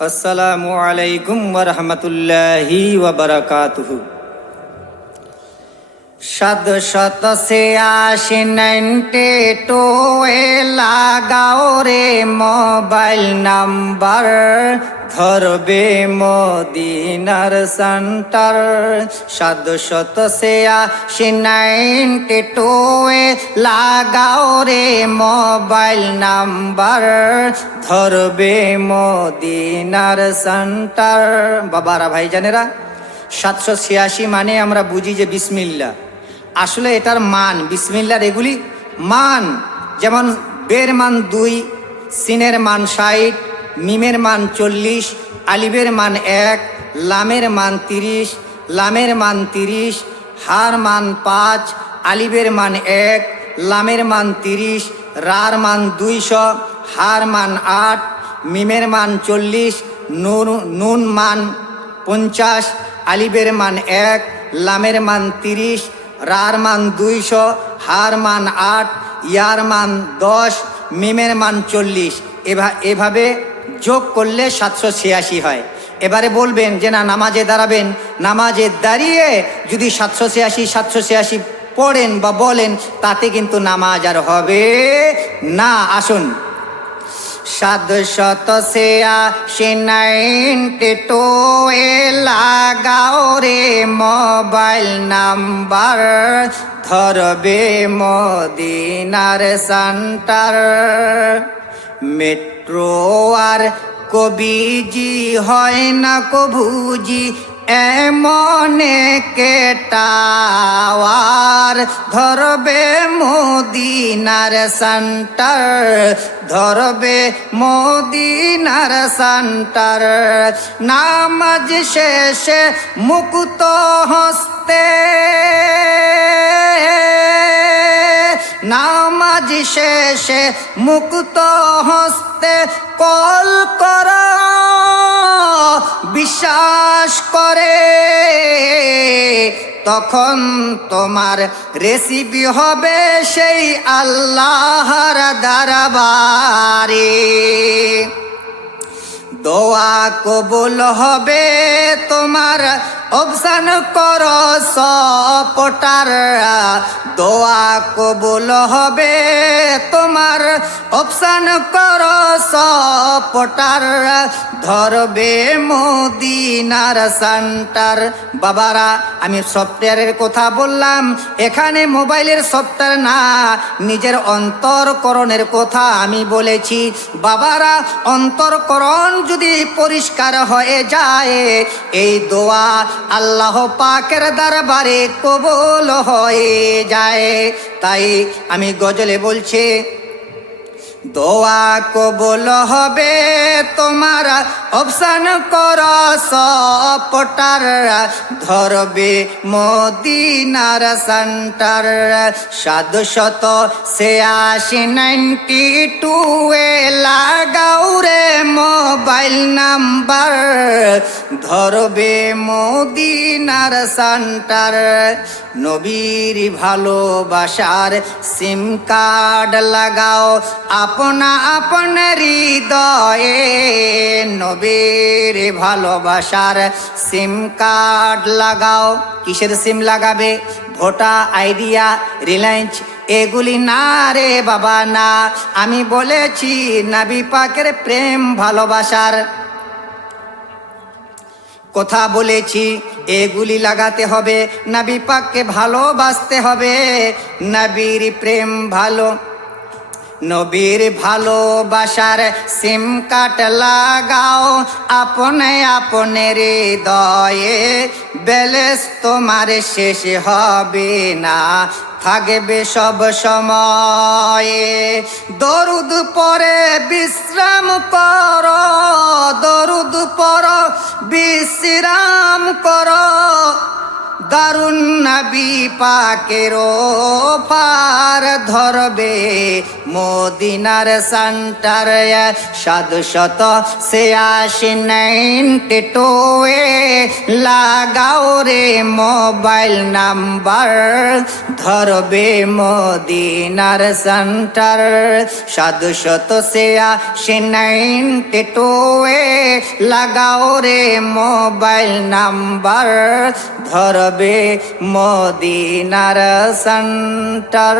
আসসালামু আলাইকুম ওয়া রাহমাতুল্লাহি ওয়া বারাকাতুহু। 782 এ লাগাও রে মোবাইল নাম্বার, ধরবে মদিনার সেন্টার। 782 এ লাগাও রে মোবাইল নাম্বার, ধরবে মদিনার সেন্টার। বাবারা ভাইজানেরা, 786 মানে আমরা বুঝি যে বিসমিল্লাহ। আসলে এটার মান, বিসমিল্লাহর এগুলি মান, যেমন বের মান 2, সিনের মান 60, মিমের মান 40, আলিফের মান 1, লামের মান 30, লামের মান 30, হার মান 5, আলিফের মান 1, লামের মান 30, রার মান 200, হার মান 8, মিমের মান 40, নুন মান 50, আলিফের মান 1, লামের মান 30, রার মান 200, হার মান 8, ইয়ার মান 10, মিমের মান 40। এভাবে যোগ করলে 786 হয়। এবারে বলবেন যে না, নামাজে দাঁড়াবেন, নামাজে দাঁড়িয়ে যদি 786 পড়েন বা বলেন, তাতে কিন্তু নামাজ আর হবে না। আসুন, 782 এ লাগাও রে মোবাইল নাম্বার, ধরবে মদিনার সেন্টার। মেট্রো আর কবিজি হয় না কবুজি, এমন কেটাওয়ার, ধরবে মদিনার সেন্টার, ধরবে মদিনার সেন্টার। নামাজ শেষে মুক্ত হস্তে, নামাজ শেষে মুক্ত হস্তে কল কর, বিশ্বাস করে তখন তোমার রেসিপি হবে সেই আল্লাহর দরবারে। দোয়া কবুল হবে তোমার, অবসান করো সপটার। দোয়া কবুল হবে তোমার, অবসান করো সপটার, ধরবে মদিনার সেন্টার। বাবারা, আমি সফটওয়্যারের কথা বললাম, এখানে মোবাইলের সফটওয়্যার না, নিজের অন্তরকরণের কথা আমি বলেছি। বাবারা, অন্তরকরণ যদি পরিষ্কার হয়ে যায়, এই দোয়া আল্লাহ পাকের দরবারে কবুল হয়ে যায়। তাই আমি গজলে বলছি, দোয়া কবুল হবে তোমার, অবসান কর সপটার, ধরবে মদিনার সেন্টার। 782 এ লাগাও রে মোবাইল নাম্বার, ধরবে মদিনার সেন্টার। নবীর ভালোবাসার সিম কার্ড লাগাও আপনা আপনা হৃদয়ে, নবীর ভালোবাসার সিম কার্ড লাগাও। কিসের সিম লাগাবে? ভোটা, আইডিয়া, রিলায়েন্স এগুলি না রে বাবা না। আমি বলেছি নবী পাকের প্রেম ভালোবাসার কথা বলেছি, এগুলি লাগাতে হবে। নবী পাককে ভালোবাসতে হবে, নবীর প্রেম ভালো, নবীর ভালোবাসার সিম কার্ড লাগাও আপনে আপনে হৃদয়ে, ব্যালেন্স তোমার শেষ হবে না, থাকবে সব সময়ে। দরুদ পরে বিশ্রাম করো, দরুদ পড়ো বিশ্রাম করো, দারুন নবী পাকের পার ধরবে মদিনার সেন্টার 789 লাগাও রে মোবাইল নাম্বার ধরবে মদিনার সেন্টার 789 লাগাও রে মোবাইল নাম্বার ধরবে মদিনার সেন্টার।